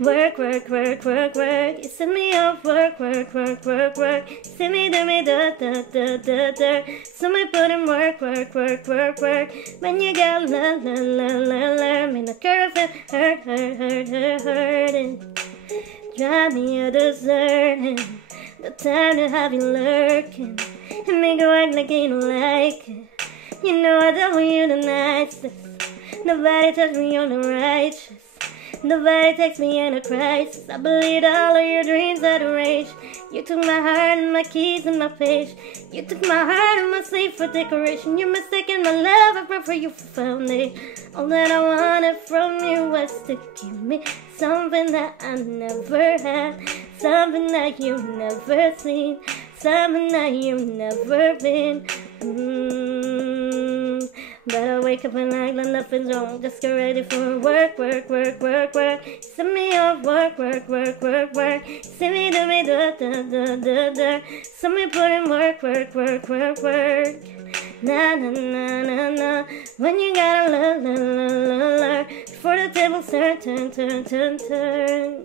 Work, work, work, work, work. You send me off work, work, work, work, work. Send me, do me, da, da, da, da, da. So me put in work, work, work, work, work. When you got la, la, la, la, la. Me no care if it hurt, hurt, hurt, hurt, hurting. Drive me a deserting. The time to have you lurking. And make you act like you don't like it. You know I don't want you the nicest. Nobody touched me on the righteous. Nobody takes me in a crisis. I believed all of your dreams at a rage. You took my heart and my keys and my page. You took my heart and my sleep for decoration. You're mistaken my love, I prefer you for foundation. All that I wanted from you was to give me something that I never had, something that you've never seen, something that you've never been. But I wake up and act like nothing's wrong. Just get ready for work, work, work, work, work. Send me off work, work, work, work, work. Send me to me, da, da, da, da, da. Send me put in work, work, work, work, work. Na, na, na, na, na. When you gotta learn, learn, learn, learn, learn. Before the tables turn, turn, turn, turn, turn.